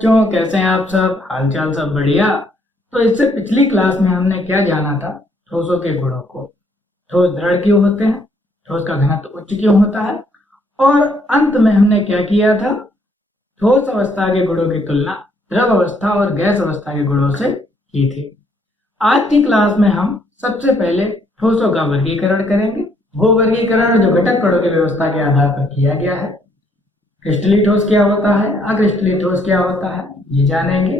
बच्चों, कैसे हैं आप सब? हालचाल सब बढ़िया। तो इससे पिछली क्लास में हमने क्या जाना था? ठोसों के गुणों को। ठोस दृढ़ क्यों होते हैं, ठोस का घनत्व उच्च क्यों होता है, और अंत में हमने क्या किया था? ठोस अवस्था के गुणों की तुलना द्रव अवस्था और गैस अवस्था के गुणों से की थी। आज की क्लास में हम सबसे पहले ठोसों का वर्गीकरण करेंगे। वो वर्गीकरण जो घटक कणों की व्यवस्था के आधार पर किया गया है। क्रिस्टलीय ठोस क्या होता है, अक्रिस्टलीय ठोस क्या होता है, ये जानेंगे।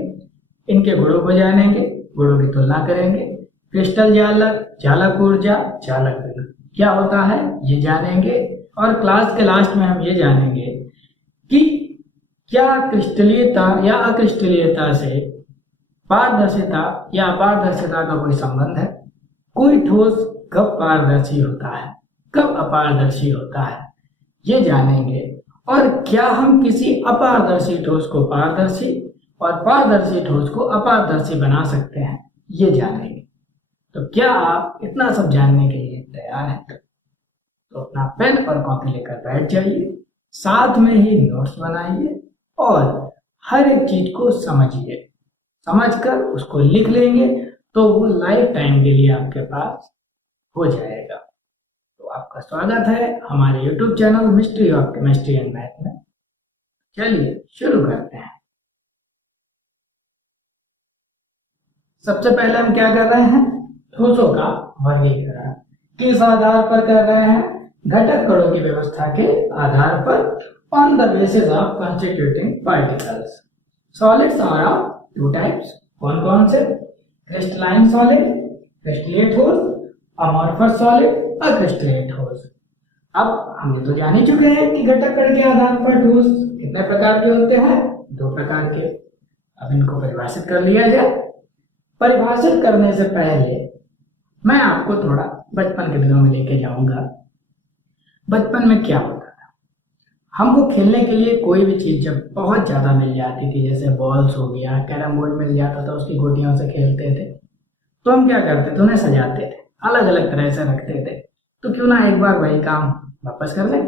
इनके गुणों को जानेंगे, गुणों की तुलना करेंगे। क्रिस्टल जालक, जालक ऊर्जा, जालक विद्युत क्या होता है, ये जानेंगे। और क्लास के लास्ट में हम ये जानेंगे कि क्या क्रिस्टलीयता या अक्रिस्टलीयता से पारदर्शिता या अपारदर्शिता का कोई संबंध है। कोई ठोस कब पारदर्शी होता है, कब अपारदर्शी होता है, ये जानेंगे। और क्या हम किसी अपारदर्शी ठोस को पारदर्शी और पारदर्शी ठोस को अपारदर्शी बना सकते हैं, ये जानेंगे। तो क्या आप इतना सब जानने के लिए तैयार हैं? तो अपना पेन और कॉपी लेकर बैठ जाइए, साथ में ही नोट्स बनाइए और हर एक चीज को समझिए। समझकर उसको लिख लेंगे तो वो लाइफ टाइम के लिए आपके पास हो जाएगा। तो आपका स्वागत है हमारे YouTube channel mystery of chemistry and math में। चलिए शुरू करते हैं। सबसे पहले हम क्या कर रहे हैं? ठोसों का वर्गीकरण। किस आधार पर कर रहे हैं? घटक कणों की व्यवस्था के आधार पर, on the basis of constituting particles. Solids are of two types. कौन कौन से? क्रिस्टलाइन सॉलिड, क्रिस्टलीय ठोस, अमॉर्फस सॉलिड, अक्रिस्टलीय ठोस। अब हम ये तो जान ही चुके हैं कि घटक कण के आधार पर ठोस कितने प्रकार के होते हैं? दो प्रकार के। अब इनको परिभाषित कर लिया जाए। परिभाषित करने से पहले मैं आपको थोड़ा बचपन के दिनों में लेके जाऊंगा। बचपन में क्या होता था? हमको खेलने के लिए कोई भी चीज जब बहुत ज्यादा मिल जाती थी, जैसे बॉल्स हो गया, कैरम बोर्ड मिल जाता था, उसकी गोटियों से खेलते थे, तो हम क्या करते थे? उन्हें सजाते थे, अलग अलग तरह से रखते थे। तो क्यों ना एक बार वही काम वापस कर लें।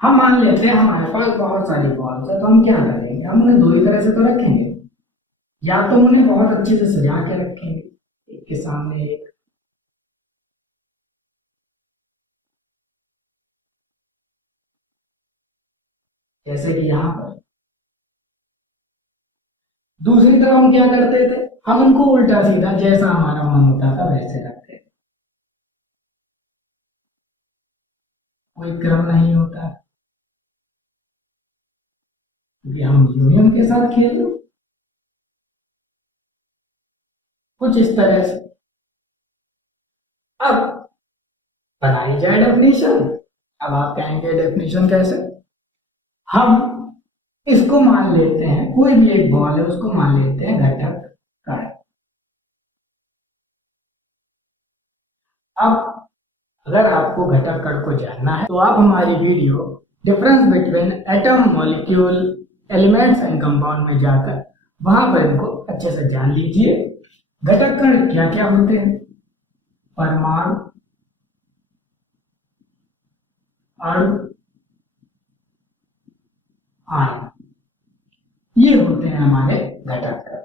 हम मान लेते हैं हमारे पास बहुत सारी बॉल्स है, तो हम क्या करेंगे? हम उन्हें दो ही तरह से तो रखेंगे। या तो उन्हें बहुत अच्छे से सजा के रखेंगे, एक के सामने एक, जैसे कि यहाँ पर। दूसरी तरफ हम क्या करते थे? हम उनको उल्टा सीधा जैसा हमारा मन होता था वैसे रखते थे। कोई क्रम नहीं होता, क्योंकि हम यूनियन के साथ खेल रहे। कुछ इस तरह से। अब बनाई जाए डेफिनेशन। अब आप कहेंगे डेफिनेशन कैसे? हम इसको मान लेते हैं, कोई भी एक बॉल है उसको मान लेते हैं घटक कण। अब अगर आपको घटक कण को जानना है तो आप हमारी video difference between atom, molecule, elements and compound में जाकर वहां पर इनको अच्छे से जान लीजिए। घटक कण क्या क्या होते हैं? परमाणु, अणु, आयन, ये होते हैं हमारे घटक कण।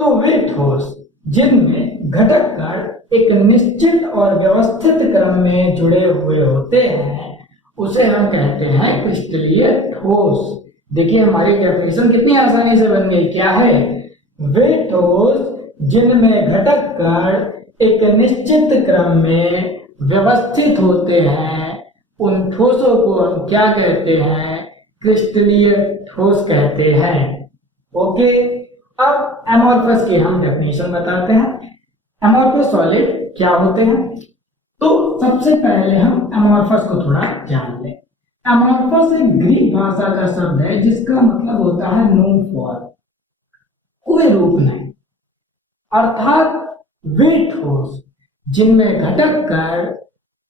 तो वे ठोस जिनमें घटक कण एक निश्चित और व्यवस्थित क्रम में जुड़े हुए होते हैं, उसे हम कहते हैं क्रिस्टलीय ठोस। देखिए हमारी डेफिनेशन कितनी आसानी से बन गई। क्या है? वे ठोस जिनमें घटक कण एक निश्चित क्रम में व्यवस्थित होते हैं, उन ठोसों को हम क्या कहते हैं? क्रिस्टलीय ठोस कहते हैं। ओके। अब एमोर्फस की हम डेफिनेशन बताते हैं। एमोर्फस सॉलिड क्या होते हैं? तो सबसे पहले हम एमोर्फस को थोड़ा जान लें। एमोर्फस एक ग्रीक भाषा का शब्द है जिसका मतलब होता है नो फॉर्म, कोई रूप नहीं। अर्थात वे ठोस जिनमें घटक कण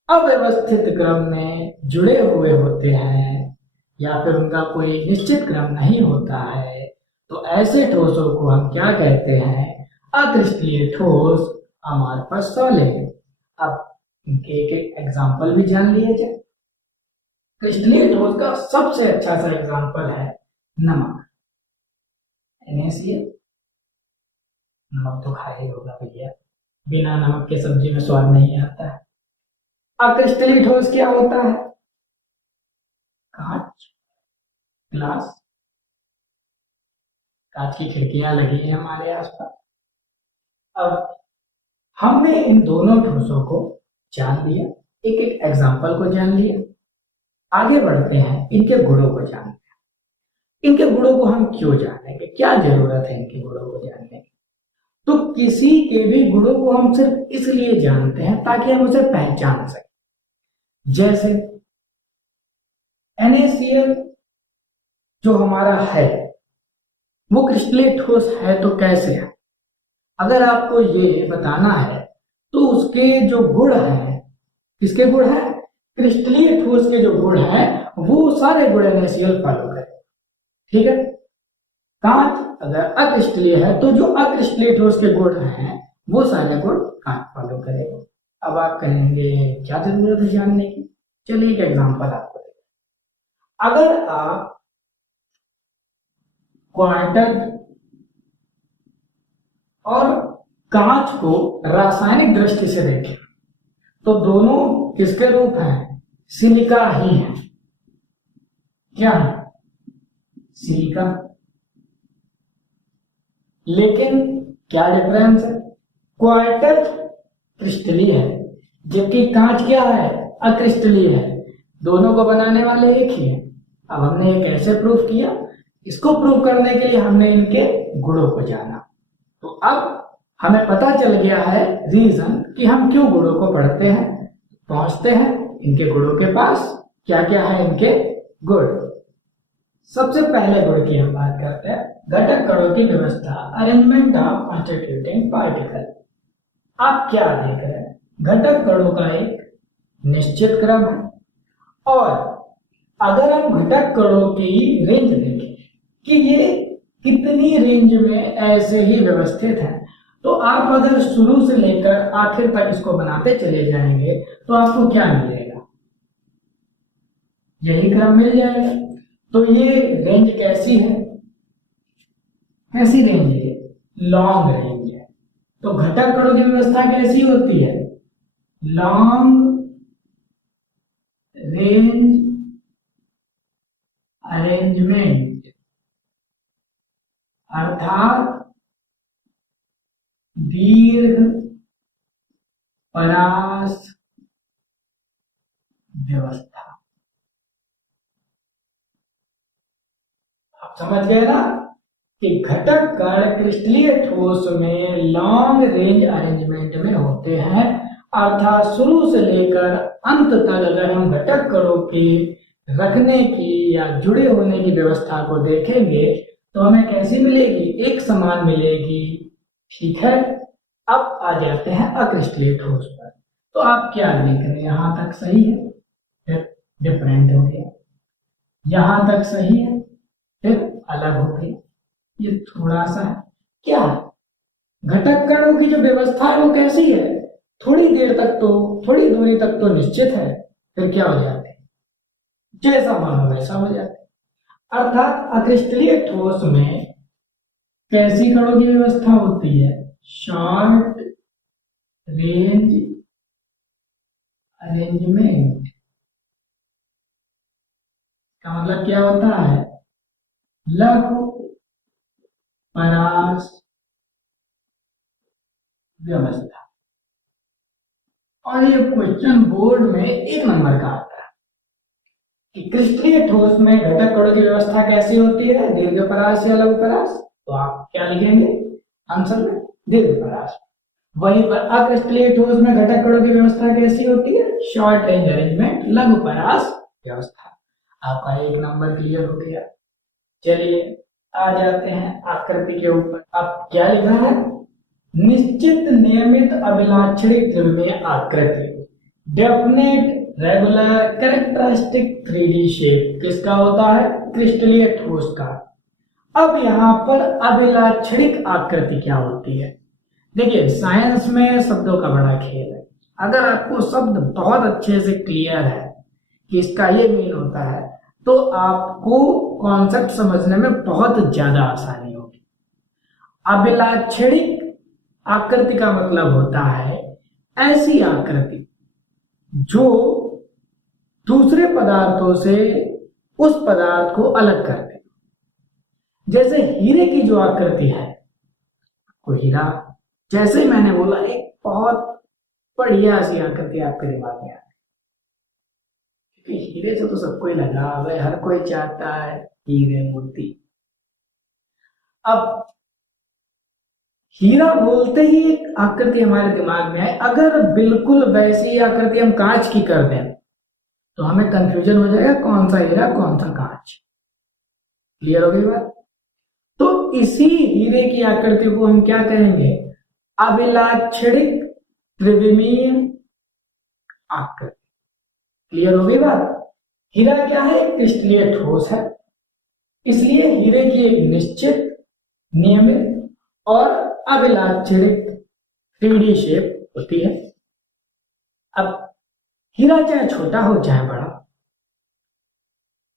अव्यवस्थित क्रम में जुड़े हुए होते हैं या फिर उनका कोई निश्चित क्रम नहीं होता है, तो ऐसे ठोसों को हम क्या कहते हैं? अक्रिस्टलीय ठोस, अमॉर्फस सॉलिड। अब इनके एक एक एग्जाम्पल भी जान लिए जाए। क्रिस्टलीय ठोस का सबसे अच्छा सा एग्जाम्पल है नमक। NaCl। नमक तो खाया ही होगा भैया, बिना नमक के सब्जी में स्वाद नहीं आता है। अक्रिस्टलीय ठोस क्या होता है? कांच, ग्लास। कांच की खिड़कियां लगी है हमारे आसपास। अब हमने इन दोनों ठोसों को जान लिया, एक एक एग्जाम्पल को जान लिया। आगे बढ़ते हैं, इनके गुणों को जानते हैं। इनके गुणों को हम क्यों जानेंगे, क्या जरूरत है इनके गुणों को जानने की? तो किसी के भी गुणों को हम सिर्फ इसलिए जानते हैं ताकि हम उसे पहचान सकें। जैसे NaCl जो हमारा है वो क्रिस्टलीय ठोस है, तो कैसे है? अगर आपको ये बताना है तो उसके जो गुण हैं, किसके गुण हैं? क्रिस्टलीय ठोस के जो गुण हैं वो सारे गुण NaCl फॉलो करें। ठीक है। कांच अगर अक्रिस्टलीय है तो जो अक्रिस्टलीय ठोस के गुण हैं वो सारे गुण कांच फॉलो करेगा। अब आप कहेंगे क्या जरूरत है जानने की? चलिए एक एग्जांपल आपको देते हैं। अगर आप क्वार्टर और कांच को रासायनिक दृष्टि से देखें तो दोनों किसके रूप हैं? सिलिका ही है। क्या है? सिलिका। लेकिन क्या डिफरेंस है? क्वार्टर क्रिस्टलीय है जबकि कांच क्या है? अक्रिस्टलीय है। दोनों को बनाने वाले एक ही है। अब हमने ये कैसे प्रूव किया? इसको प्रूव करने के लिए हमने इनके गुणों को जाना। तो अब हमें पता चल गया है रीजन कि हम क्यों गुणों को पढ़ते हैं। पहुंचते हैं इनके गुणों के पास। क्या क्या है इनके गुण? सबसे पहले गुण की हम बात करते हैं, घटक कणों की व्यवस्था, अरेंजमेंट ऑफ कॉन्स्टिट्यूटिंग पार्टिकल। आप क्या देख रहे हैं? घटक कणों का एक निश्चित क्रम है, और अगर हम घटक कणों की रेंज देखें कि ये कितनी रेंज में ऐसे ही व्यवस्थित हैं, तो आप अगर शुरू से लेकर आखिर तक इसको बनाते चले जाएंगे तो आपको क्या मिलेगा? यही क्रम मिल जाएगा। तो ये रेंज कैसी है? कैसी रेंज है? लॉन्ग रेंज है। तो घटक कणों की व्यवस्था कैसी होती है? लॉन्ग रेंज अरेंजमेंट, अर्थात दीर्घ परास व्यवस्था। आप समझ गए ना कि घटक कण क्रिस्टलीय ठोस में लॉन्ग रेंज अरेंजमेंट में होते हैं, अर्थात शुरू से लेकर अंत तक अगर हम घटक कणों के रखने की या जुड़े होने की व्यवस्था को देखेंगे तो हमें कैसी मिलेगी? एक समान मिलेगी। ठीक है। अब आ जाते हैं अक्रिस्टलीय ठोस पर। तो आप क्या देख रहे हैं? यहां तक सही है, फिर डिफरेंट हो गया। यहां तक सही है, फिर अलग हो गया। ये थोड़ा सा है। क्या घटक कणों की जो व्यवस्था है वो कैसी है? थोड़ी देर तक तो, थोड़ी दूरी तक तो निश्चित है, फिर क्या हो जाते हैं? जैसा मानो वैसा हो जाते हैं। अर्थात अक्रिस्टलीय ठोस में कैसी कणों की व्यवस्था होती है? Short range arrangement. का मतलब क्या होता है? लघु परास व्यवस्था। और ये क्वेश्चन बोर्ड में 1 नंबर का आता है कि क्रिस्टलीय ठोस में घटक कणों की व्यवस्था कैसी होती है? दीर्घ परास या लघु परास? तो आप क्या लिखेंगे आंसर में? दीर्घ परास। वहीं पर अक्रिस्टलीय ठोस में घटक कणों की व्यवस्था कैसी होती है? शॉर्ट रेंज अरेंजमेंट, लघु परास व्यवस्था। आपका 1 नंबर क्लियर हो गया। चलिए आ जाते हैं आकृति के ऊपर। अब क्या लिखा है? निश्चित नियमित अभिलाक्षणिक त्रिविमीय आकृति, definite regular characteristic 3D shape. किसका होता है? क्रिस्टलीय ठोस का। अब यहां पर अभिलाक्षणिक आकृति क्या होती है? देखिए साइंस में शब्दों का बड़ा खेल है। अगर आपको शब्द बहुत अच्छे से क्लियर है कि इसका ये मीन होता है तो आपको कॉन्सेप्ट समझने में बहुत ज्यादा आसानी होगी। अभिलाक्षणिक आकृति का मतलब होता है ऐसी आकृति जो दूसरे पदार्थों से उस पदार्थ को अलग कर दे। जैसे हीरे की जो आकृति है, को हीरा जैसे ही मैंने बोला एक बहुत बढ़िया सी आकृति आपके दिमाग में आ गई, क्योंकि हीरे से तो सबको ही लगाव है, हर कोई चाहता है हीरे मोती। अब हीरा बोलते ही एक आकृति हमारे दिमाग में आए, अगर बिल्कुल वैसी आकृति हम कांच की कर दें तो हमें कंफ्यूजन हो जाएगा कौन सा हीरा कौन सा कांच। क्लियर हो गई बात? तो इसी हीरे की आकृति को हम क्या कहेंगे? अभिलाक्षणिक त्रिविमीय आकृति। क्लियर हो गई बात? हीरा क्या है? एक क्रिस्टलीय ठोस है, इसलिए हीरे की एक निश्चित, नियमित और अभिलाक्षणिक 3D शेप होती है। अब हीरा चाहे छोटा हो चाहे बड़ा,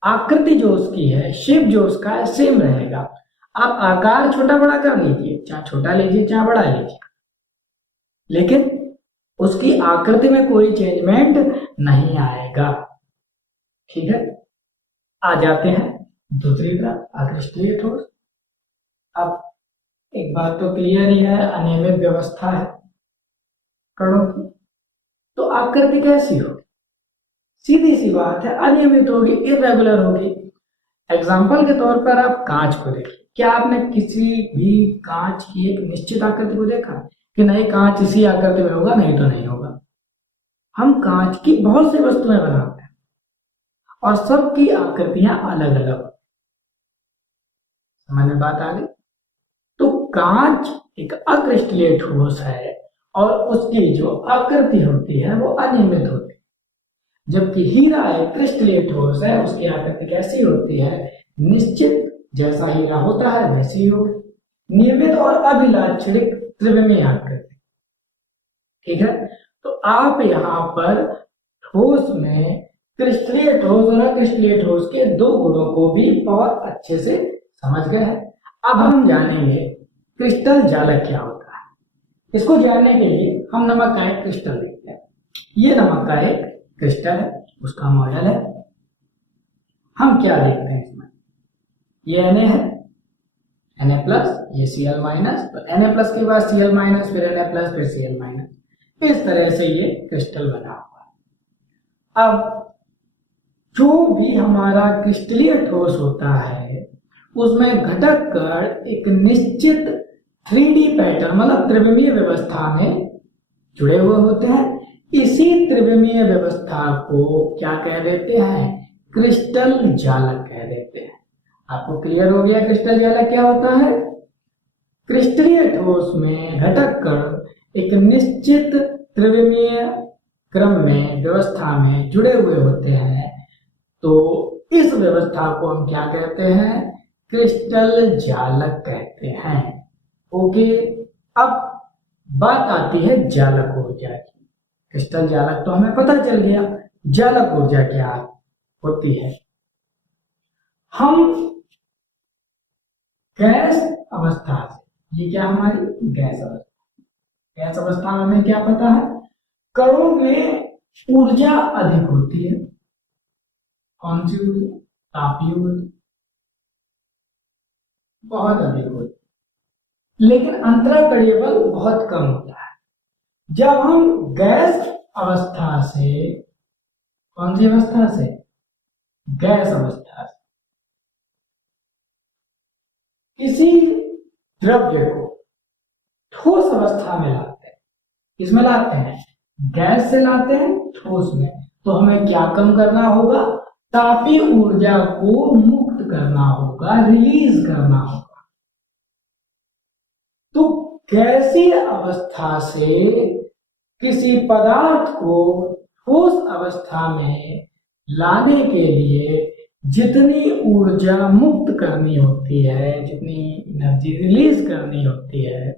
आकृति जो उसकी है, शेप जो उसका है, सेम रहेगा। आप आकार छोटा बड़ा कर लीजिए, चाहे छोटा लीजिए चाहे बड़ा लीजिए, लेकिन उसकी आकृति में कोई चेंजमेंट नहीं आएगा। ठीक है, आ जाते हैं दूसरी तरफ, अक्रिस्टलीय ठोस। अब एक बात तो क्लियर ही है, अनियमित व्यवस्था है कणों की, तो आकृति कैसी होगी? सीधी सी बात है, अनियमित होगी, इर्रेगुलर होगी। एग्जाम्पल के तौर पर आप कांच को देखिए। क्या आपने किसी भी कांच की एक निश्चित आकृति को देखा कि नहीं कांच इसी आकृति में होगा, नहीं तो नहीं होगा? हम कांच की बहुत सी वस्तुएं बनाते हैं और सबकी आकृतियां अलग अलग। समझ में बात आ गई? तो कांच एक अक्रिस्टलीय ठोस है और उसकी जो आकृति होती है वो अनियमित होती है, जबकि हीरा एक क्रिस्टलीय ठोस है, उसकी आकृति कैसी होती है? निश्चित, जैसा हीरा होता है वैसी ही होगी, नियमित और अभिलाक्षणिक त्रिविमीय आकृति। ठीक है, तो आप यहाँ पर ठोस में क्रिस्टलीय ठोस और अक्रिस्टलीय ठोस के दो गुणों को भी बहुत अच्छे से समझ गए हैं। अब हम जानेंगे क्रिस्टल जालक क्या होता है। इसको जानने के लिए हम नमक का एक क्रिस्टल देखते हैं। ये नमक का एक क्रिस्टल है, उसका मॉडल है। हम क्या देखते हैं इसमें? ये Na है, Na+, ये Cl-, तो Na+ के बाद Cl-, फिर Na+, फिर Cl-। इस तरह से ये क्रिस्टल बना हुआ है। अब जो भी हमारा क्रिस्टलीय ठोस होता है उसमें घटक कण एक निश्चित 3D पैटर्न मतलब त्रिविमीय व्यवस्था में जुड़े हुए होते हैं। इसी त्रिविमीय व्यवस्था को क्या कह देते हैं? क्रिस्टल जालक कह देते हैं। आपको क्लियर हो गया क्रिस्टल जालक क्या होता है? क्रिस्टलीय ठोस में घटक कण एक निश्चित त्रिविमीय क्रम में व्यवस्था में जुड़े हुए होते हैं, तो इस व्यवस्था को हम क्या कहते हैं? क्रिस्टल जालक कहते हैं। ओके, अब बात आती है जालक ऊर्जा की। क्रिस्टल जालक तो हमें पता चल गया, जालक ऊर्जा क्या होती है। हम गैस अवस्था से, ये क्या हमारी गैस अवस्था, गैस अवस्था में हमें क्या पता है? कणों में ऊर्जा अधिक होती है। कौन सी ऊर्जा? तापीय ऊर्जा बहुत अधिक होती है, लेकिन अंतराकणीय बल बहुत कम होता है। जब हम गैस अवस्था से, कौन सी अवस्था से? गैस अवस्था से किसी द्रव्य को ठोस अवस्था में लाते हैं, किसमें लाते हैं? गैस से लाते हैं ठोस में, तो हमें क्या कम करना होगा? तापीय ऊर्जा को मुक्त करना होगा, रिलीज करना होगा। तो गैसीय अवस्था से किसी पदार्थ को ठोस अवस्था में लाने के लिए जितनी ऊर्जा मुक्त करनी होती है, जितनी एनर्जी रिलीज करनी होती है,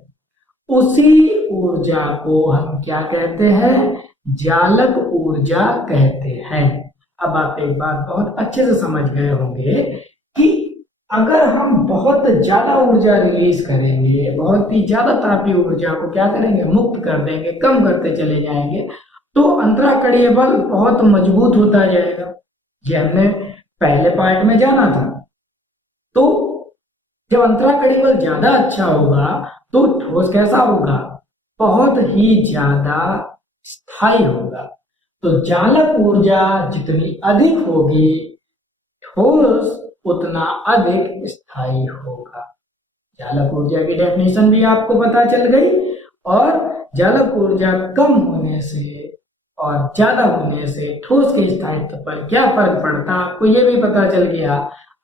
उसी ऊर्जा को हम क्या कहते हैं? जालक ऊर्जा कहते हैं। अब आप एक बात बहुत अच्छे से समझ गए होंगे कि अगर हम बहुत ज्यादा ऊर्जा रिलीज करेंगे, बहुत ही ज्यादा तापीय ऊर्जा को क्या करेंगे, मुक्त कर देंगे, कम करते चले जाएंगे, तो अंतराकड़ीय बल बहुत मजबूत होता जाएगा। ये हमने पहले पार्ट में जाना था। तो जब अंतराकड़ीय बल ज्यादा अच्छा होगा तो ठोस कैसा होगा, बहुत ही ज्यादा स्थायी होगा। तो चालक ऊर्जा जितनी अधिक होगी, ठोस उतना अधिक स्थायी होगा। चालक ऊर्जा की डेफिनेशन भी आपको पता चल गई, और चालक ऊर्जा कम होने से और ज्यादा होने से ठोस के स्थायित्व पर क्या फर्क पड़ता, आपको ये भी पता चल गया।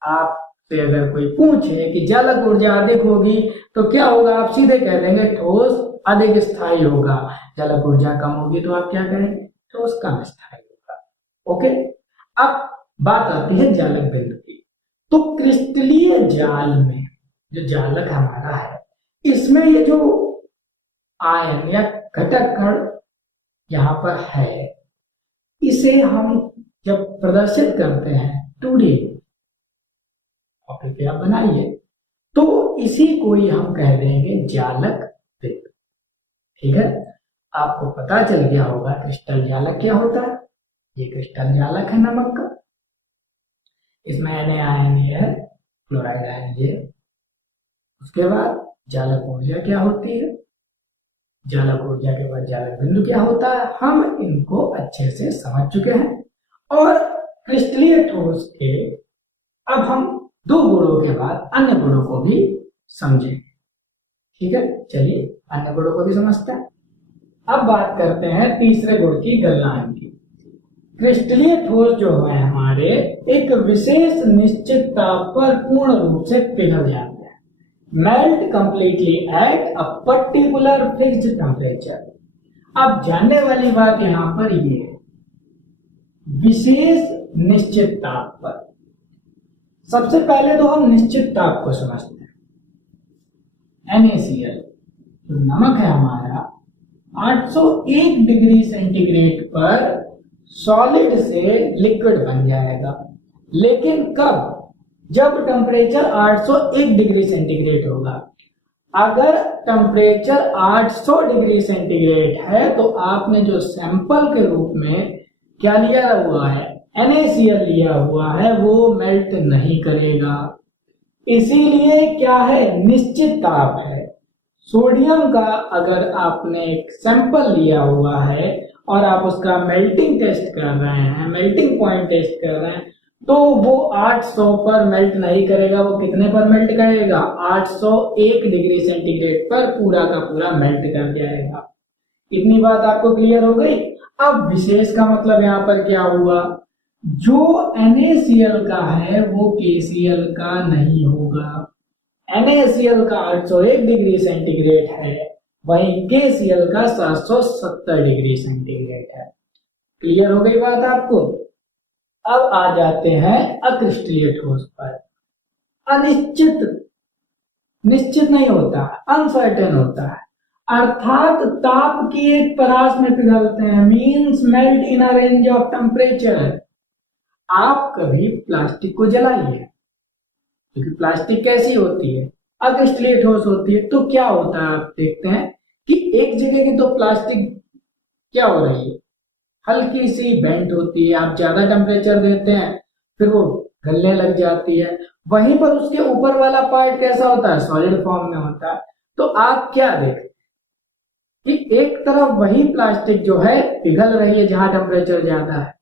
आपसे अगर कोई पूछे कि चालक ऊर्जा अधिक होगी तो क्या होगा, आप सीधे कह देंगे ठोस अधिक स्थायी होगा। चालक ऊर्जा कम होगी तो आप क्या कहेंगे, ठोस कम स्थायी होगा। ओके, अब बात आती है जालक बिंदु की। तो क्रिस्टलीय जाल में जो जालक हमारा है, इसमें ये जो आयन या घटक कण यहां पर है, इसे हम जब प्रदर्शित करते हैं 2D कॉपी पे आप बनाइए, तो इसी को ही हम कह देंगे जालक बिंदु। ठीक है, आपको पता चल गया होगा क्रिस्टल जालक क्या होता है। ये क्रिस्टल जालक है नमक का, इसमें Na आयन ये है, क्लोराइड आयन ये। उसके बाद जालक ऊर्जा क्या होती है, जालक ऊर्जा के बाद जालक बिंदु क्या होता है, हम इनको अच्छे से समझ चुके हैं। और क्रिस्टलीय ठोस के अब हम 2 गुणों के बाद अन्य गुणों को भी समझेंगे। ठीक है, चलिए अन्य गुणों को भी समझते हैं। अब बात करते हैं तीसरे गुण की, गलनायन की। क्रिस्टलीय ठोस जो है हमारे, एक विशेष निश्चित ताप पर पूर्ण रूप से पिघल जाते हैं। Melt completely at a particular fixed temperature. अब जानने वाली बात यहां पर ये है, विशेष निश्चित ताप पर। सबसे पहले तो हम निश्चित ताप को समझते हैं। NaCl जो नमक है हमारा, 801 डिग्री सेंटीग्रेड पर सॉलिड से लिक्विड बन जाएगा। लेकिन कब, जब टेम्परेचर 801 डिग्री सेंटीग्रेड होगा। अगर टेम्परेचर 800 डिग्री सेंटीग्रेड है तो आपने जो सैंपल के रूप में क्या लिया हुआ है, NaCl लिया हुआ है, वो मेल्ट नहीं करेगा। इसीलिए क्या है, निश्चित ताप है। सोडियम का अगर आपने एक सैंपल लिया हुआ है और आप उसका मेल्टिंग टेस्ट कर रहे हैं, मेल्टिंग पॉइंट टेस्ट कर रहे हैं, तो वो 800 पर मेल्ट नहीं करेगा। वो कितने पर मेल्ट करेगा, 801 डिग्री सेंटीग्रेड पर पूरा का पूरा मेल्ट कर जाएगा। इतनी बात आपको क्लियर हो गई। अब विशेष का मतलब यहाँ पर क्या हुआ, जो NaCl का है वो KCl का नहीं होगा। NaCl का 801 डिग्री सेंटीग्रेड है, वहीं KCl का 770 डिग्री सेंटीग्रेड है। क्लियर हो गई बात आपको। अब आ जाते हैं अक्रिस्टलीय ठोस पर। अनिश्चित, निश्चित नहीं होता, अनसर्टेन होता है, अर्थात ताप की एक परास में पिघलते हैं, means melt in a range of temperature. आप कभी प्लास्टिक को जलाइए, क्योंकि प्लास्टिक कैसी होती है, अक्रिस्टलीय ठोस होती है। तो क्या होता है, आप देखते हैं कि एक जगह की तो प्लास्टिक क्या हो रही है, हल्की सी बेंट होती है। आप ज्यादा टेम्परेचर देते हैं फिर वो गलने लग जाती है। वहीं पर उसके ऊपर वाला पार्ट कैसा होता है, सॉलिड फॉर्म में होता है। तो आप क्या देखते कि एक तरफ वही प्लास्टिक जो है पिघल रही है जहां टेम्परेचर ज्यादा है,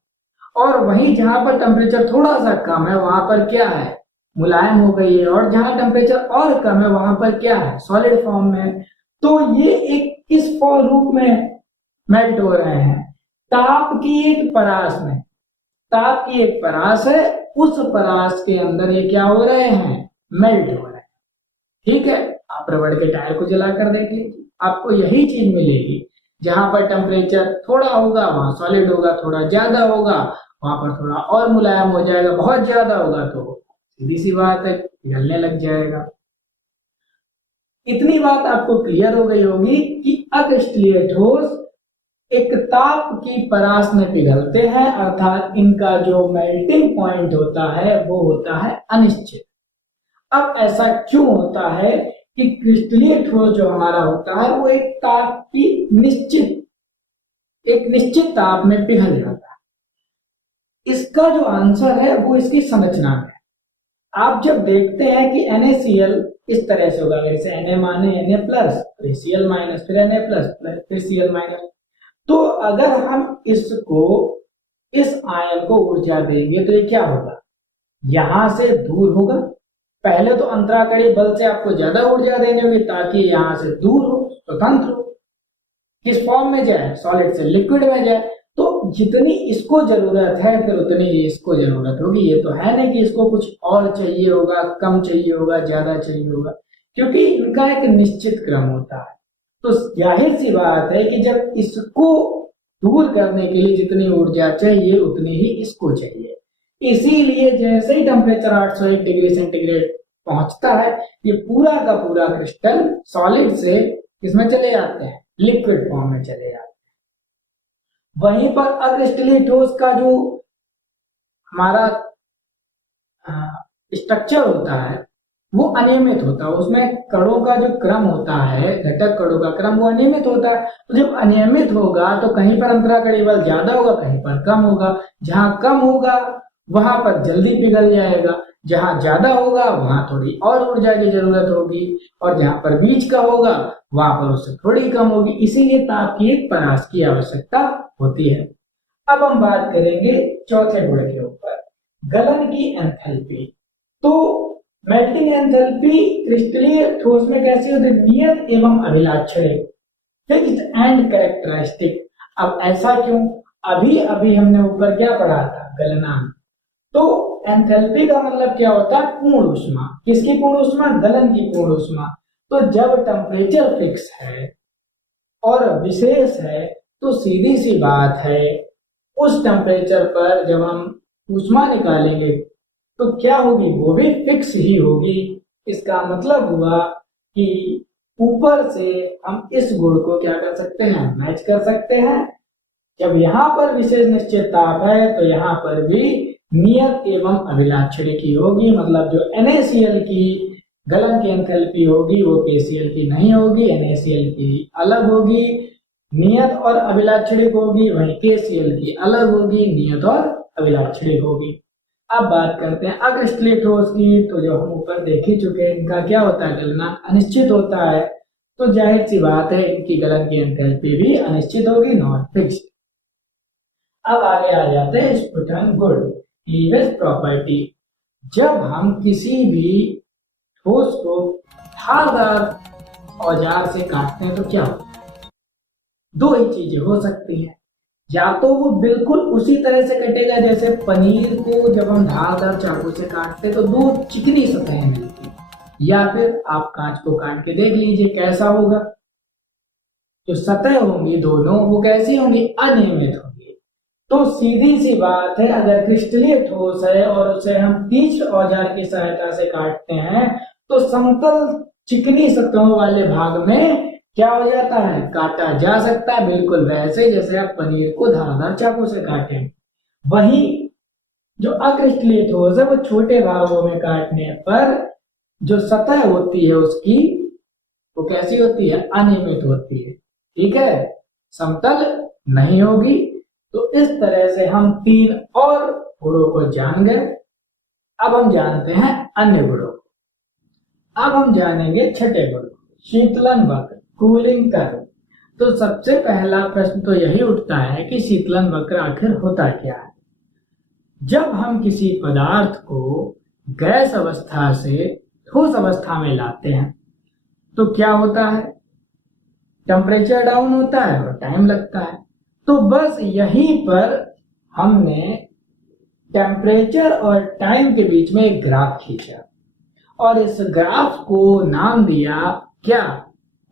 और वहीं जहां पर टेम्परेचर थोड़ा सा कम है वहां पर क्या है, मुलायम हो गई है। और जहां टेम्परेचर और कम है वहां पर क्या है, सॉलिड फॉर्म में। तो ये एक इस फॉल रूप में मेल्ट हो रहे हैं, ताप की एक परास में। ताप की एक परास है, उस परास के अंदर ये क्या हो रहे हैं, मेल्ट हो रहे हैं। ठीक है, आप रबड़ के टायर को जलाकर देख लीजिए, आपको यही चीज मिलेगी। जहां पर टेम्परेचर थोड़ा होगा वहां सॉलिड होगा, थोड़ा ज्यादा होगा वहां पर थोड़ा और मुलायम हो जाएगा, बहुत ज्यादा होगा तो सीधी सी बात है पिघलने लग जाएगा। इतनी बात आपको क्लियर हो गई होगी कि अक्रिस्टलीय ठोस एक ताप की परास में पिघलते हैं, अर्थात इनका जो मेल्टिंग पॉइंट होता है वो होता है अनिश्चित। अब ऐसा क्यों होता है कि क्रिस्टलीय ठोस जो हमारा होता है वो एक निश्चित ताप में पिघल जाता है। इसका जो आंसर है वो इसकी संरचना में है। आप जब देखते हैं कि NaCl इस तरह से होगा, जैसे Na माने Na प्लस, फिर Cl माइनस, फिर Na प्लस, फिर Cl माइनस। तो अगर हम इस आयन को ऊर्जा देंगे तो ये क्या होगा, यहां से दूर होगा। पहले तो अंतराकरी बल से आपको ज्यादा ऊर्जा देनी होगी ताकि यहां से दूर हो, स्वतंत्र हो, किस फॉर्म में जाए, सॉलिड से लिक्विड में जाए। तो जितनी इसको जरूरत है फिर उतनी ही इसको जरूरत होगी। ये तो है नहीं कि इसको कुछ और चाहिए होगा, कम चाहिए होगा, ज्यादा चाहिए होगा, क्योंकि इनका एक निश्चित क्रम होता है। तो जाहिर सी बात है कि जब इसको दूर करने के लिए जितनी ऊर्जा चाहिए उतनी ही इसको चाहिए। इसीलिए जैसे ही टेम्परेचर 801 डिग्री सेंटीग्रेड पहुंचता है, ये पूरा का पूरा क्रिस्टल सॉलिड से इसमें चले जाते हैं, लिक्विड फॉर्म में चले जाते हैं। वहीं पर अक्रिस्टलीय ठोस का जो हमारा स्ट्रक्चर होता है वो अनियमित होता है। उसमें कणों का जो क्रम होता है, घटक कणों का क्रम, वो अनियमित होता है। तो जब अनियमित होगा तो कहीं पर अंतराकड़ी बल ज्यादा होगा, कहीं पर कम होगा। जहां कम होगा वहां पर जल्दी पिघल जाएगा, जहां ज्यादा होगा वहां थोड़ी और ऊर्जा की जरूरत होगी, और जहां पर बीच का होगा वहां पर उससे थोड़ी कम होगी। इसीलिए तापीय परास की आवश्यकता होती है। अब हम बात करेंगे चौथे गुण के ऊपर, गलन की एंथैल्पी। तो मेल्टिंग एंथैल्पी क्रिस्टलीय ठोस में कैसी होती है, नियत एवं अभिलाक्षणिक, फिक्स्ड एंड कैरेक्टरिस्टिक। अब ऐसा क्यों, अभी अभी हमने ऊपर क्या पढ़ा था, गलनांक। तो एंथैल्पी का मतलब क्या होता है, पूर्ण ऊष्मा। किसकी पूर्ण ऊष्मा, गलन की पूर्ण ऊष्मा। तो जब टेम्परेचर फिक्स है और विशेष है तो सीधी सी बात है उस टेम्परेचर पर जब हम ऊष्मा निकालेंगे तो क्या होगी, वो भी फिक्स ही होगी। इसका मतलब हुआ कि ऊपर से हम इस गुण को क्या कर सकते हैं, मैच कर सकते हैं। जब यहाँ पर विशेष निश्चित ताप है तो यहाँ पर भी नियत एवं अभिलाक्षणिक की होगी। मतलब जो NaCl की गलन की एंथैल्पी होगी वो KCl की नहीं होगी, NaCl की अलग होगी, नियत और अभिलाक्षणिक होगी, वहीं KCl की अलग होगी, नियत और अभिलाक्षणिक होगी। अब बात करते हैं अक्रिस्टलीय ठोस की। तो जो हम ऊपर देख ही चुके हैं, इनका क्या होता है, गलनांक अनिश्चित होता है। तो जाहिर सी बात है इनकी गलन की एंथैल्पी भी अनिश्चित होगी, नॉट फिक्स्ड। अब आगे आ जाते हैं स्फुटन गुण, क्लीवेज प्रॉपर्टी। जब हम किसी भी ठोस को धारदार औजार से काटते हैं तो क्या होता है, दो ही चीजें हो सकती हैं। या तो वो बिल्कुल उसी तरह से कटेगा जैसे पनीर को जब हम धारदार चाकू से काटते तो दो चिकनी सतहें मिलती, या फिर आप कांच को काट के देख लीजिए कैसा होगा। जो सतह होंगी दोनों वो कैसी होंगी, अनियमित होंगी। तो सीधी सी बात है, अगर क्रिस्टलीय ठोस है और उसे हम तीक्ष्ण औजार की सहायता से काटते हैं तो समतल चिकनी सतहों वाले भाग में क्या हो जाता है, काटा जा सकता है, बिल्कुल वैसे जैसे आप पनीर को धारदार चाकू से काटें। वहीं जो अक्रिस्टलीय ठोस है वो छोटे भागों में काटने पर जो सतह होती है उसकी वो कैसी होती है, अनियमित होती है। ठीक है, समतल नहीं होगी। तो इस तरह से हम तीन और गुणों को जान गए। अब हम जानते हैं अन्य गुणों को। अब हम जानेंगे छठे गुण, शीतलन वक्र, कूलिंग कर्व। तो सबसे पहला प्रश्न तो यही उठता है कि शीतलन वक्र आखिर होता क्या है। जब हम किसी पदार्थ को गैस अवस्था से ठोस अवस्था में लाते हैं तो क्या होता है, टेम्परेचर डाउन होता है और टाइम लगता है। तो बस यहीं पर हमने टेम्परेचर और टाइम के बीच में एक ग्राफ खींचा और इस ग्राफ को नाम दिया क्या,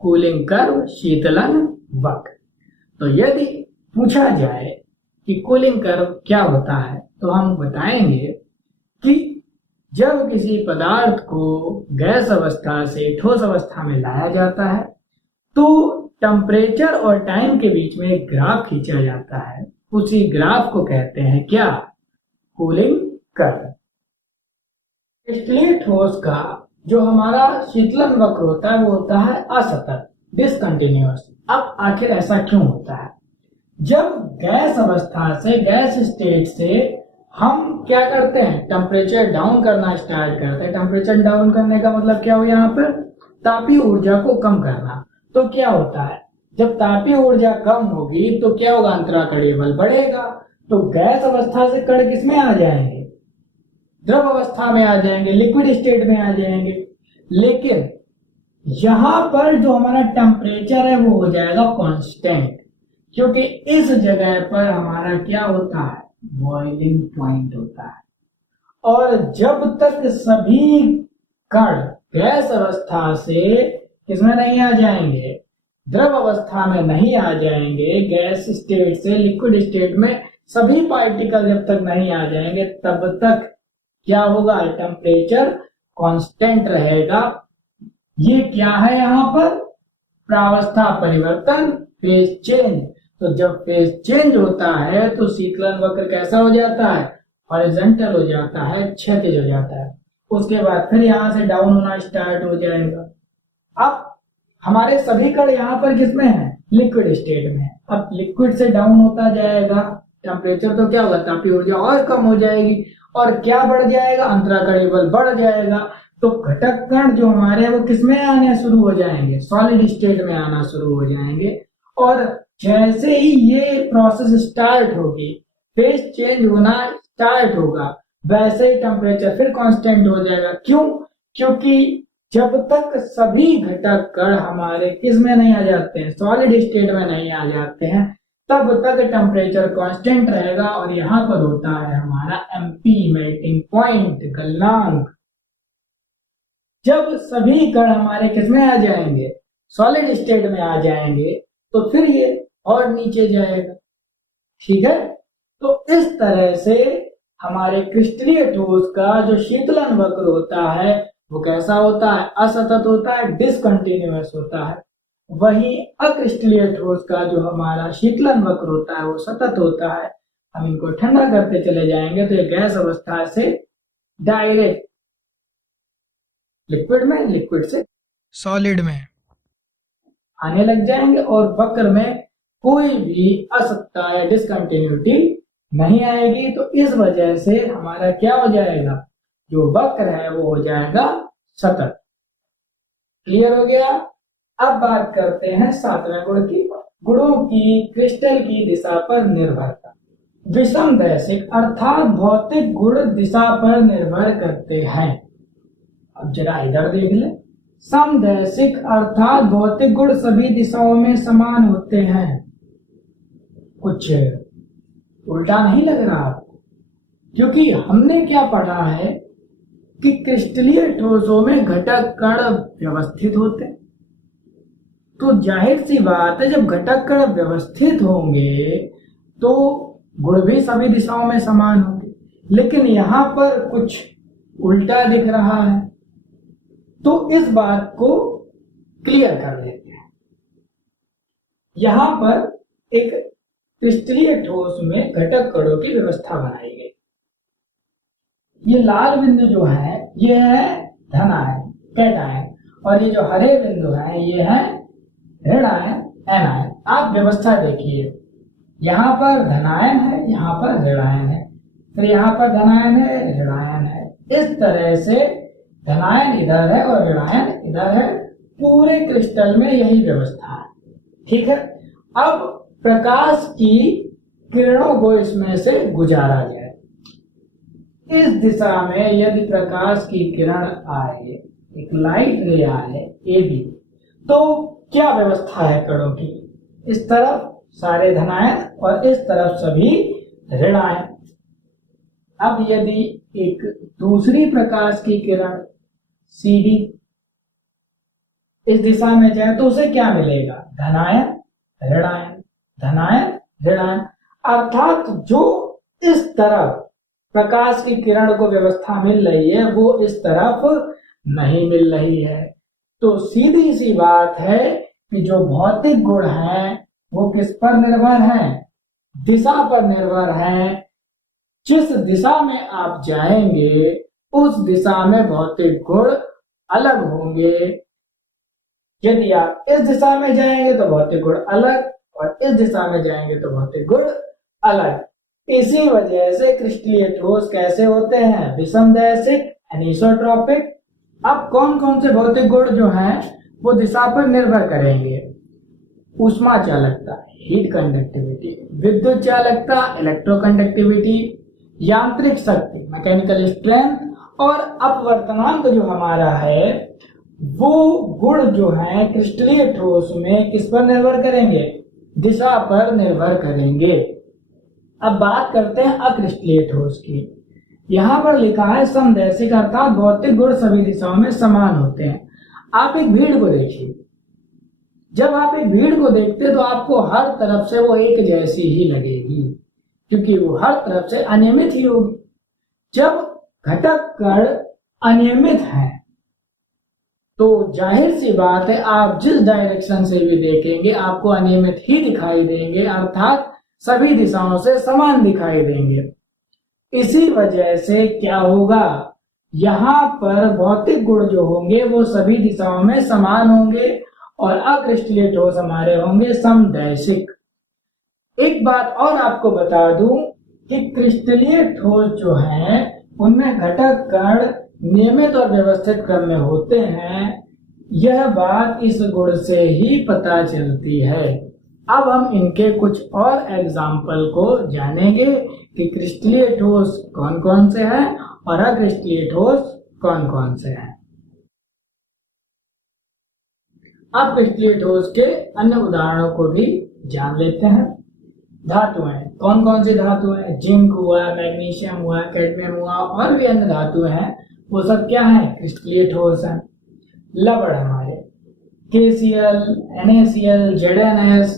कूलिंग कर्व, शीतलन वक्र। तो यदि पूछा जाए कि कूलिंग कर्व क्या होता है तो हम बताएंगे कि जब किसी पदार्थ को गैस अवस्था से ठोस अवस्था में लाया जाता है तो टेम्परेचर और टाइम के बीच में एक ग्राफ खींचा जाता है। उसी ग्राफ को कहते हैं क्या, कूलिंग कर्व। क्रिस्टलीय ठोस का जो हमारा शीतलन वक्र होता है वो होता है असतत, डिसकंटिन्यूअस। अब आखिर ऐसा क्यों होता है? जब गैस अवस्था से, गैस स्टेट से हम क्या करते हैं, टेम्परेचर डाउन करना स्टार्ट करते हैं। टेम्परेचर डाउन करने का मतलब क्या हो, यहाँ पर तापीय ऊर्जा को कम करना। तो क्या होता है, जब तापीय ऊर्जा कम होगी तो क्या होगा, अंतराकणीय बल बढ़ेगा। तो गैस अवस्था से कण किसमें आ जाएंगे, द्रव अवस्था में आ जाएंगे, लिक्विड स्टेट में आ जाएंगे। लेकिन यहां पर जो हमारा टेम्परेचर है वो हो जाएगा कांस्टेंट, क्योंकि इस जगह पर हमारा क्या होता है, बॉइलिंग पॉइंट होता है। और जब तक सभी कण गैस अवस्था से किसमें नहीं आ जाएंगे, द्रव अवस्था में नहीं आ जाएंगे, गैस स्टेट से लिक्विड स्टेट में सभी पार्टिकल जब तक नहीं आ जाएंगे तब तक क्या होगा, टेम्परेचर कांस्टेंट रहेगा। ये क्या है, यहाँ पर प्रावस्था परिवर्तन, फेज चेंज। तो जब फेज चेंज होता है तो शीतलन वक्र कैसा हो जाता है, हॉरिजॉन्टल हो जाता है, क्षैतिज हो जाता है। उसके बाद फिर यहाँ से डाउन होना स्टार्ट हो जाएगा। अब हमारे सभी कण यहाँ पर किसमें है, लिक्विड स्टेट में। अब लिक्विड से डाउन होता जाएगा टेम्परेचर, तो क्या होगा, तापीय ऊर्जा और कम हो जाएगी। और क्या बढ़ जाएगा, अंतराकणीय बल बढ़ जाएगा। तो घटक कण जो हमारे वो किसमें आने शुरू हो जाएंगे, सॉलिड स्टेट में आना शुरू हो जाएंगे। और जैसे ही ये प्रोसेस स्टार्ट होगी, फेज चेंज होना स्टार्ट होगा, वैसे ही टेम्परेचर फिर कांस्टेंट हो जाएगा। क्यों? क्योंकि जब तक सभी घटक कण हमारे किस में नहीं आ जाते हैं, सॉलिड स्टेट में नहीं आ जाते हैं, तब तक टेम्परेचर कांस्टेंट रहेगा। और यहाँ पर होता है हमारा एमपी, मेल्टिंग पॉइंट, गलनांक। जब सभी कण हमारे किस में आ जाएंगे, सॉलिड स्टेट में आ जाएंगे, तो फिर ये और नीचे जाएगा। ठीक है, तो इस तरह से हमारे क्रिस्टलीय ठोस का जो शीतलन वक्र होता है वो कैसा होता है, असतत होता है, डिसकंटिन्यूअस होता है। वही अक्रिस्टलीय ठोस का जो हमारा शीतलन वक्र होता है वो सतत होता है। हम इनको ठंडा करते चले जाएंगे तो ये गैस अवस्था से डायरेक्ट लिक्विड में, लिक्विड से सॉलिड में आने लग जाएंगे और वक्र में कोई भी असतता या डिसकंटिन्यूटी नहीं आएगी। तो इस वजह से हमारा क्या हो जाएगा, जो वक्र है वो हो जाएगा सतत। क्लियर हो गया? अब बात करते हैं 7वें गुण की। गुणों की क्रिस्टल की दिशा पर निर्भरता। विषम दैशिक अर्थात भौतिक गुण दिशा पर निर्भर करते हैं। अब जरा इधर देख ले, समदैशिक अर्थात भौतिक गुण सभी दिशाओं में समान होते हैं। कुछ उल्टा नहीं लग रहा आपको? क्योंकि हमने क्या पढ़ा है कि क्रिस्टलीय ठोसों में घटक कण व्यवस्थित होते हैं। तो जाहिर सी बात है, जब घटक कण व्यवस्थित होंगे तो गुण भी सभी दिशाओं में समान होंगे। लेकिन यहां पर कुछ उल्टा दिख रहा है, तो इस बात को क्लियर कर लेते हैं। यहां पर एक क्रिस्टलीय ठोस में घटक कणों की व्यवस्था बनाई गई। ये लाल बिंदु जो है ये है धनायन, कैटायन, और ये जो हरे बिंदु है ये है ऋणायन, एनायन। आप व्यवस्था देखिए, यहाँ पर धनायन है, यहाँ पर ऋणायन है, फिर यहाँ पर धनायन है, ऋणायन है। इस तरह से धनायन इधर है और ऋणायन इधर है। पूरे क्रिस्टल में यही व्यवस्था है। ठीक है, अब प्रकाश की किरणों को इसमें से गुजारा जाए। इस दिशा में यदि प्रकाश की किरण आए, एक लाइट रे आए ए बी, तो क्या व्यवस्था है कणों की? इस तरफ सारे धनायन और इस तरफ सभी ऋणायन। अब यदि एक दूसरी प्रकाश की किरण सी डी इस दिशा में जाए तो उसे क्या मिलेगा? धनायन ऋणायन, धनायन ऋणायन। अर्थात जो इस तरफ प्रकाश की किरण को व्यवस्था मिल रही है वो इस तरफ नहीं मिल रही है। तो सीधी सी बात है कि जो भौतिक गुण हैं वो किस पर निर्भर हैं? दिशा पर निर्भर हैं। जिस दिशा में आप जाएंगे उस दिशा में भौतिक गुण अलग होंगे। यदि आप इस दिशा में जाएंगे तो भौतिक गुण अलग, और इस दिशा में जाएंगे तो भौतिक गुण अलग। इसी वजह से क्रिस्टलीय ठोस कैसे होते हैं? विषमदैशिक, एनिसोट्रॉपिक। अब कौन कौन से भौतिक गुण जो हैं वो दिशा पर निर्भर करेंगे? ऊष्मा चालकता, हीट कंडक्टिविटी, विद्युत चालकता, इलेक्ट्रोकंडक्टिविटी, यांत्रिक शक्ति, मैकेनिकल स्ट्रेंथ, और अपवर्तनांक जो हमारा है वो गुण जो है क्रिस्टलीय ठोस में किस पर निर्भर करेंगे? दिशा पर निर्भर करेंगे। अब बात करते हैं अक्रिस्टलीय ठोस की। यहां पर लिखा है समदैशिक, अर्थात भौतिक गुण सभी दिशाओं में समान होते हैं। आप एक भीड़ को देखिए, जब आप एक भीड़ को देखते तो आपको हर तरफ से वो एक जैसी ही लगेगी, क्योंकि वो हर तरफ से अनियमित ही होगी। जब घटक कण अनियमित है तो जाहिर सी बात है आप जिस डायरेक्शन से भी देखेंगे आपको अनियमित ही दिखाई देंगे, अर्थात सभी दिशाओं से समान दिखाई देंगे। इसी वजह से क्या होगा, यहाँ पर भौतिक गुण जो होंगे वो सभी दिशाओं में समान होंगे और अक्रिस्टलीय ठोस हमारे होंगे समदैशिक। एक बात और आपको बता दूं कि क्रिस्टलीय ठोस जो हैं उनमें घटक कण नियमित और व्यवस्थित क्रम में होते हैं। यह बात इस गुण से ही पता चलती है। अब हम इनके कुछ और एग्जाम्पल को जानेंगे कि क्रिस्टलीय ठोस कौन कौन से हैं और अक्रिस्टलीय ठोस कौन कौन से हैं। अब क्रिस्टलीय ठोस के अन्य उदाहरणों को भी जान लेते हैं। धातुएं, कौन कौन सी धातुएं? जिंक हुआ, मैग्नीशियम हुआ, कैडमियम हुआ, और भी अन्य धातुएं हैं, वो सब क्या है? क्रिस्टलीय ठोस हैं। लवण हमारे KCl, NaCl, ZnS।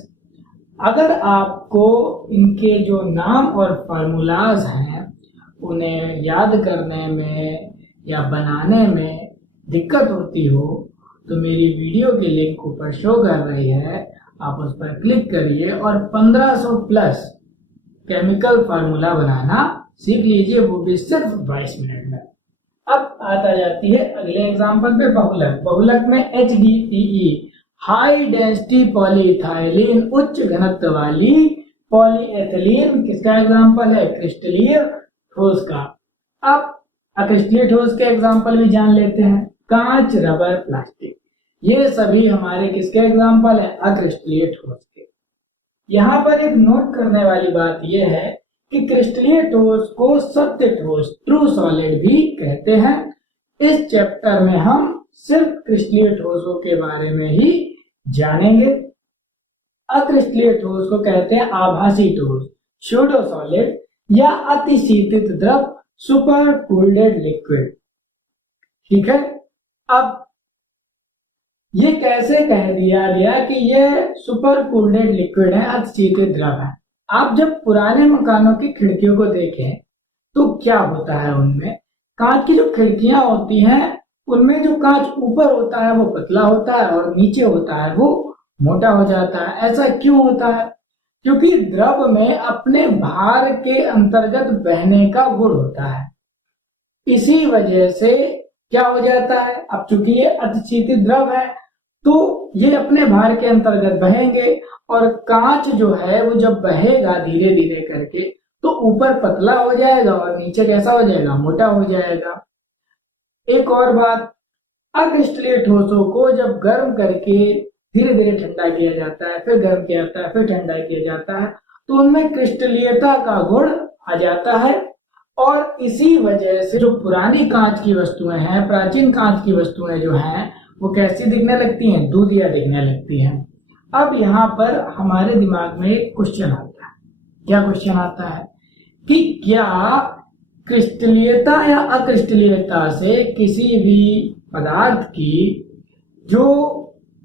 अगर आपको इनके जो नाम और फार्मूलाज हैं उन्हें याद करने में या बनाने में दिक्कत होती हो तो मेरी वीडियो के लिंक ऊपर शो कर रही है, आप उस पर क्लिक करिए और 1500 प्लस केमिकल फार्मूला बनाना सीख लीजिए, वो भी सिर्फ 22 मिनट में। अब आता जाती है अगले एग्जांपल पे, बहुलक। बहुलक में HDPE, हाई डेंसिटी पॉलीइथाइलिन, उच्च घनत्व वाली पॉलीएथिलीन किसका एग्जांपल है? क्रिस्टलीय ठोस का। अब अक्रिस्टलीय ठोस के एग्जांपल भी जान लेते हैं। कांच, रबर, प्लास्टिक, ये सभी हमारे किसके एग्जांपल है? अक्रिस्टलीय ठोस के। यहाँ पर एक नोट करने वाली बात यह है कि क्रिस्टलीय ठोस को सत्य ठोस, ट्रू सॉलिड भी कहते हैं। इस चैप्टर में हम सिर्फ क्रिस्टलीय ठोसों के बारे में ही जानेंगे। अक्रिस्टलीय ठोस को कहते हैं आभासी ठोस, स्यूडो सॉलिड, या अतिशीतित द्रव, सुपर कूल्डेड लिक्विड। ठीक है। अब ये कैसे कह दिया गया कि ये सुपर कूल्डेड लिक्विड है, अतिशीतित द्रव है? आप जब पुराने मकानों की खिड़कियों को देखें तो क्या होता है, उनमें कांच की जो खिड़कियां होती हैं उनमें जो कांच ऊपर होता है वो पतला होता है और नीचे होता है वो मोटा हो जाता है। ऐसा क्यों होता है? क्योंकि द्रव में अपने भार के अंतर्गत बहने का गुण होता है। इसी वजह से क्या हो जाता है, अब चूंकि ये अतिशीतित द्रव है तो ये अपने भार के अंतर्गत बहेंगे और कांच जो है वो जब बहेगा धीरे धीरे करके तो ऊपर पतला हो जाएगा और नीचे कैसा हो जाएगा? मोटा हो जाएगा। एक और बात, अक्रिस्टलीय ठोसों को जब गर्म करके धीरे धीरे ठंडा किया जाता है, फिर गर्म किया जाता है, फिर ठंडा किया जाता है, तो उनमें क्रिस्टलीयता का गुण आ जाता है। और इसी वजह से जो पुरानी कांच की वस्तुएं हैं, प्राचीन कांच की वस्तुएं जो हैं वो कैसी दिखने लगती हैं? दूधिया दिखने लगती हैं। अब यहाँ पर हमारे दिमाग में एक क्वेश्चन आता है। क्या क्वेश्चन आता है कि क्या क्रिस्टलीयता या अक्रिस्टलीयता से किसी भी पदार्थ की जो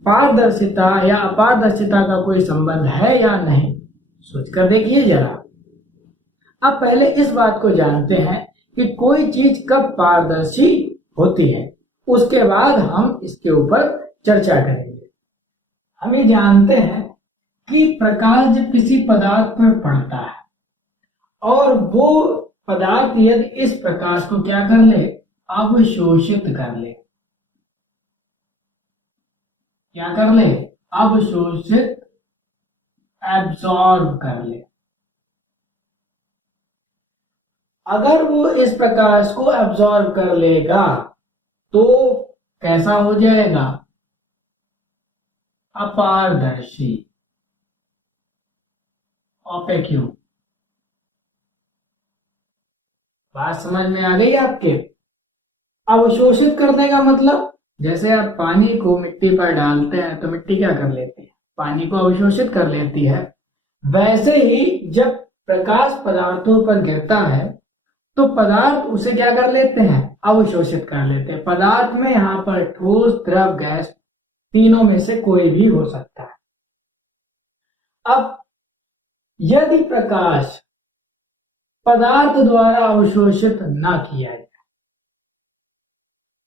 पारदर्शिता या अपारदर्शिता का कोई संबंध है या नहीं? सोचकर देखिए जरा। अब पहले इस बात को जानते हैं कि कोई चीज कब पारदर्शी होती है, उसके बाद हम इसके ऊपर चर्चा करेंगे। हम ये जानते हैं कि प्रकाश जब किसी पदार्थ पर पड़ता है और वो पदार्थ यदि इस प्रकाश को क्या कर ले, अवशोषित कर ले, क्या कर ले, अवशोषित, एब्जॉर्ब कर ले। अगर वो इस प्रकाश को एब्जॉर्ब कर लेगा तो कैसा हो जाएगा, अपारदर्शी, ओपेक्यू। बात समझ में आ गई आपके। अवशोषित करने का मतलब, जैसे आप पानी को मिट्टी पर डालते हैं तो मिट्टी क्या कर लेती है, पानी को अवशोषित कर लेती है। वैसे ही जब प्रकाश पदार्थों पर गिरता है तो पदार्थ उसे क्या कर लेते हैं, अवशोषित कर लेते हैं। पदार्थ में यहाँ पर ठोस, द्रव, गैस, तीनों में से कोई भी हो सकता है। अब यदि प्रकाश पदार्थ द्वारा अवशोषित न किया जाए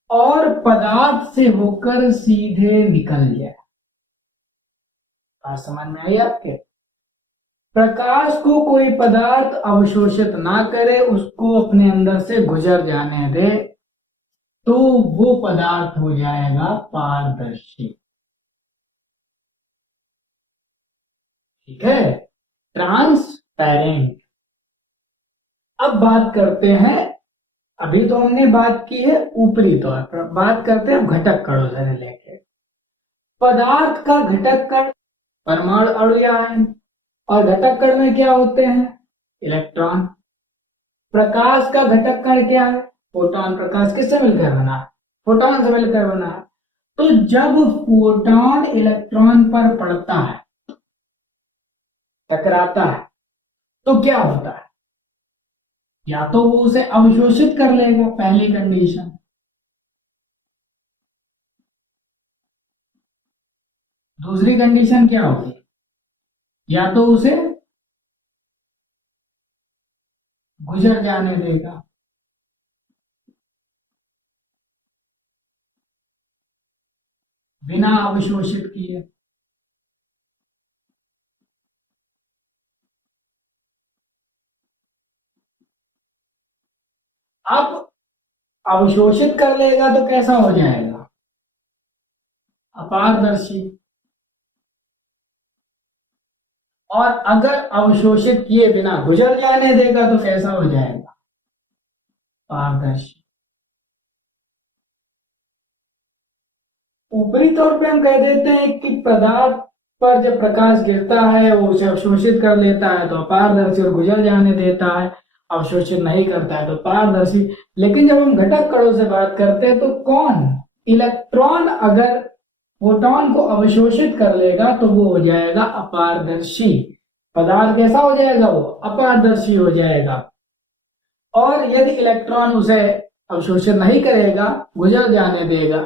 और पदार्थ से होकर सीधे निकल जाए, बात समझ में आई आपके। प्रकाश को कोई पदार्थ अवशोषित ना करे, उसको अपने अंदर से गुजर जाने दे, तो वो पदार्थ हो जाएगा पारदर्शी। ठीक है, ट्रांसपेरेंट। अब बात करते हैं, अभी तो हमने बात की है ऊपरी तौर पर, बात करते हैं घटक कणों से लेके। पदार्थ का घटक कण परमाणु, अणु या आयन, और घटक कण में क्या होते हैं, इलेक्ट्रॉन। प्रकाश का घटक कण क्या है, फोटॉन। प्रकाश किससे मिलकर बना है, फोटॉन से मिलकर बना है। तो जब फोटॉन इलेक्ट्रॉन पर पड़ता है, टकराता है, तो क्या होता है, या तो वो उसे अवशोषित कर लेगा, पहली कंडीशन। दूसरी कंडीशन क्या होगी, या तो उसे गुजर जाने देगा। बिना अवशोषित किए। अब अवशोषित कर लेगा तो कैसा हो जाएगा, अपारदर्शी। और अगर अवशोषित किए बिना गुजर जाने देगा तो कैसा हो जाएगा, पारदर्शी। ऊपरी तौर पे हम कह देते हैं कि पदार्थ पर जब प्रकाश गिरता है वो उसे अवशोषित कर लेता है तो अपारदर्शी, और गुजर जाने देता है, अवशोषित नहीं करता है तो पारदर्शी। लेकिन जब हम घटक कणों से बात करते हैं तो कौन, इलेक्ट्रॉन अगर फोटॉन को अवशोषित कर लेगा तो वो हो जाएगा अपारदर्शी। पदार्थ कैसा हो जाएगा, वो अपारदर्शी हो जाएगा। और यदि इलेक्ट्रॉन उसे अवशोषित नहीं करेगा, गुजर जाने देगा,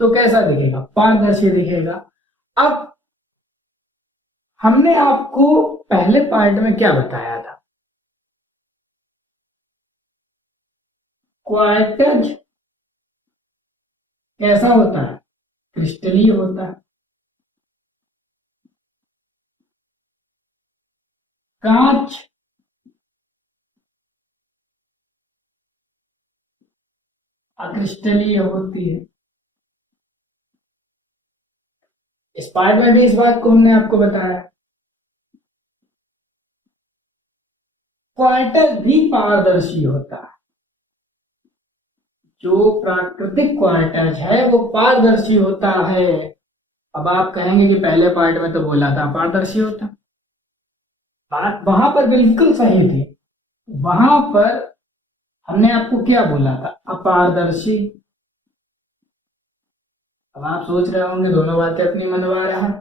तो कैसा दिखेगा, पारदर्शी दिखेगा। अब हमने आपको पहले पार्ट में क्या बताया था, क्वार्टज कैसा होता है, क्रिस्टलीय होता है। कांच अक्रिस्टलीय होती है। इस पार्ट में भी इस बात को हमने आपको बताया। क्वार्टज भी पारदर्शी होता है। जो प्राकृतिक क्वार्टज है वो पारदर्शी होता है। अब आप कहेंगे कि पहले पार्ट में तो बोला था पारदर्शी होता, बात वहां पर बिल्कुल सही थी। वहां पर हमने आपको क्या बोला था, अपारदर्शी। अब आप सोच रहे होंगे दोनों बातें अपनी मनवा रहा है।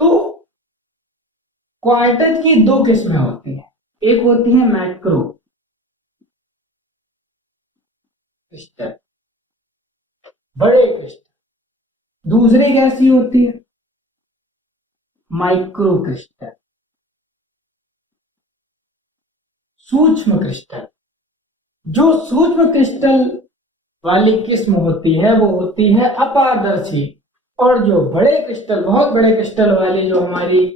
तो क्वार्टज की दो किस्में होती हैं, एक होती है मैक्रो क्रिस्टल, बड़े क्रिस्टल। दूसरी कैसी होती है, माइक्रो क्रिस्टल, सूक्ष्म क्रिस्टल। जो सूक्ष्म क्रिस्टल वाली किस्म होती है वो होती है अपारदर्शी, और जो बड़े क्रिस्टल, बहुत बड़े क्रिस्टल वाली जो हमारी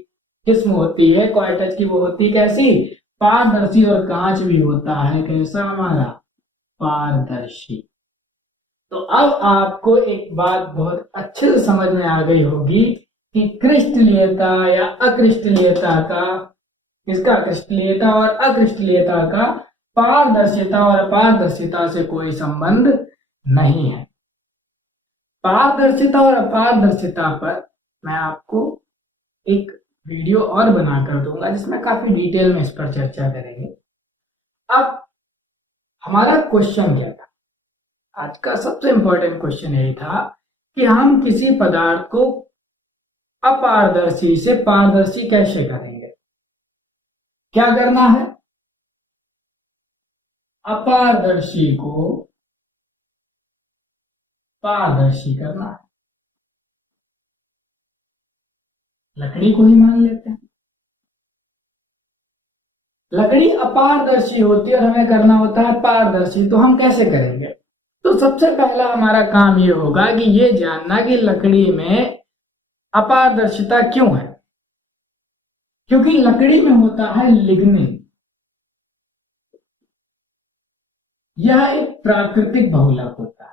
किस्म होती है क्वार्टज की, वो होती कैसी, पारदर्शी। और कांच भी होता है कैसा हमारा, पारदर्शी। तो अब आपको एक बात बहुत अच्छे से समझ में आ गई होगी कि क्रिस्टलीयता या अक्रिस्टलीयता का, इसका क्रिस्टलीयता और अक्रिस्टलीयता का पारदर्शिता और अपारदर्शिता से कोई संबंध नहीं है। पारदर्शिता और अपारदर्शिता पर मैं आपको एक वीडियो और बनाकर दूंगा जिसमें काफी डिटेल में इस पर चर्चा करेंगे। अब हमारा क्वेश्चन क्या था? आज का सबसे इंपॉर्टेंट क्वेश्चन यही था कि हम किसी पदार्थ को अपारदर्शी से पारदर्शी कैसे करेंगे। क्या करना है? अपारदर्शी को पारदर्शी करना है। लकड़ी को ही मान लेते हैं। लकड़ी अपारदर्शी होती है और हमें करना होता है पारदर्शी, तो हम कैसे करेंगे? तो सबसे पहला हमारा काम ये होगा कि ये जानना कि लकड़ी में अपारदर्शिता क्यों है। क्योंकि लकड़ी में होता है लिग्निन। यह एक प्राकृतिक बहुलक होता है।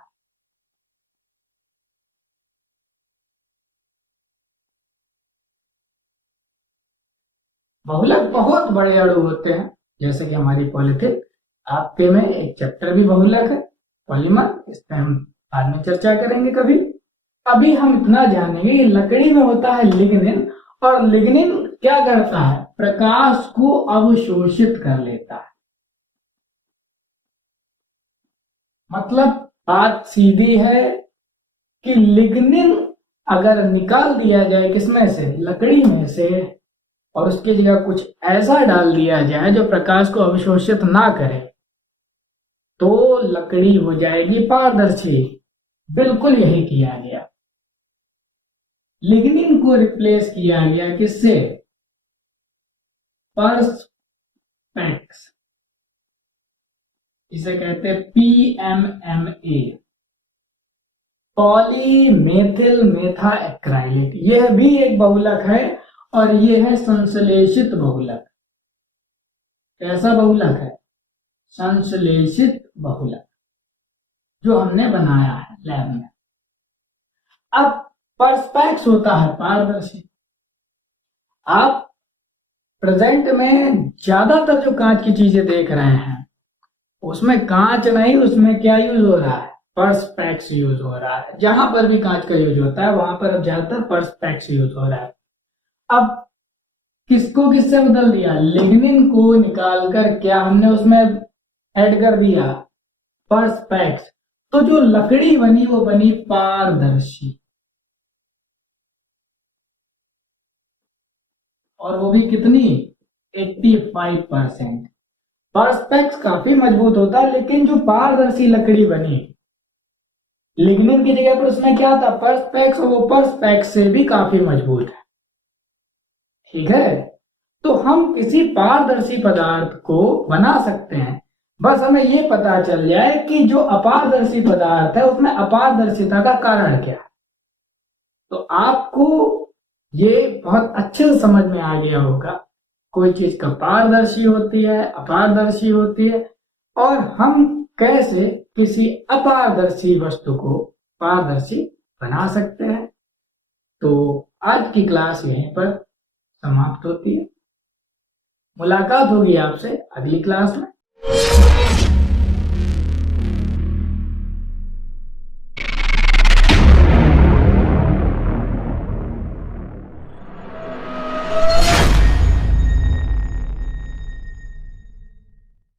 बहुलक बहुत बड़े अणु होते हैं, जैसे कि हमारी पॉलीथिन। आपके में एक चैप्टर भी बहुलक है, पॉलीमर, इस पर हम बाद में चर्चा करेंगे कभी। अभी हम इतना जानेंगे कि लकड़ी में होता है लिग्निन, और लिग्निन क्या करता है? प्रकाश को अवशोषित कर लेता है। मतलब बात सीधी है कि लिग्निन अगर निकाल दिया जाए किसमें से? लकड़ी में से, और उसकी जगह कुछ ऐसा डाल दिया जाए जो प्रकाश को अवशोषित ना करे, तो लकड़ी हो जाएगी पारदर्शी। बिल्कुल यही किया गया। लिग्निन को रिप्लेस किया गया किससे? पर्सपेक्स, इसे कहते हैं PMMA, पॉलीमेथिल मेथा एक्राइलेट। यह भी एक बहुलक है, और यह है संश्लेषित बहुलक। कैसा बहुलक है? संश्लेषित बहुलक, जो हमने बनाया है लैब में। अब पर्सपेक्स होता है पारदर्शी। आप प्रेजेंट में ज्यादातर जो कांच की चीजें देख रहे हैं, उसमें कांच नहीं, उसमें क्या यूज हो रहा है? पर्सपेक्स यूज हो रहा है। जहां पर भी कांच का यूज होता है वहां पर अब ज्यादातर पर्सपेक्स यूज हो रहा है। अब किसको किससे बदल दिया? लिग्निन को निकालकर क्या हमने उसमें ऐड कर दिया? पर्सपेक्स। तो जो लकड़ी बनी वो बनी पारदर्शी, और वो भी कितनी? 85%। पर्सपेक्स काफी मजबूत होता है, लेकिन जो पारदर्शी लकड़ी बनी लिग्निन की जगह पर, उसमें क्या था? पर्सपेक्स, और वो पर्सपेक्स से भी काफी मजबूत है। ठीक है, तो हम किसी पारदर्शी पदार्थ को बना सकते हैं, बस हमें ये पता चल जाए कि जो अपारदर्शी पदार्थ है उसमें अपारदर्शिता का कारण क्या है। तो आपको ये बहुत अच्छे से समझ में आ गया होगा, कोई चीज का पारदर्शी होती है, अपारदर्शी होती है, और हम कैसे किसी अपारदर्शी वस्तु को पारदर्शी बना सकते हैं। तो आज की क्लास यहीं पर समाप्त होती है। मुलाकात होगी आपसे अगली क्लास में।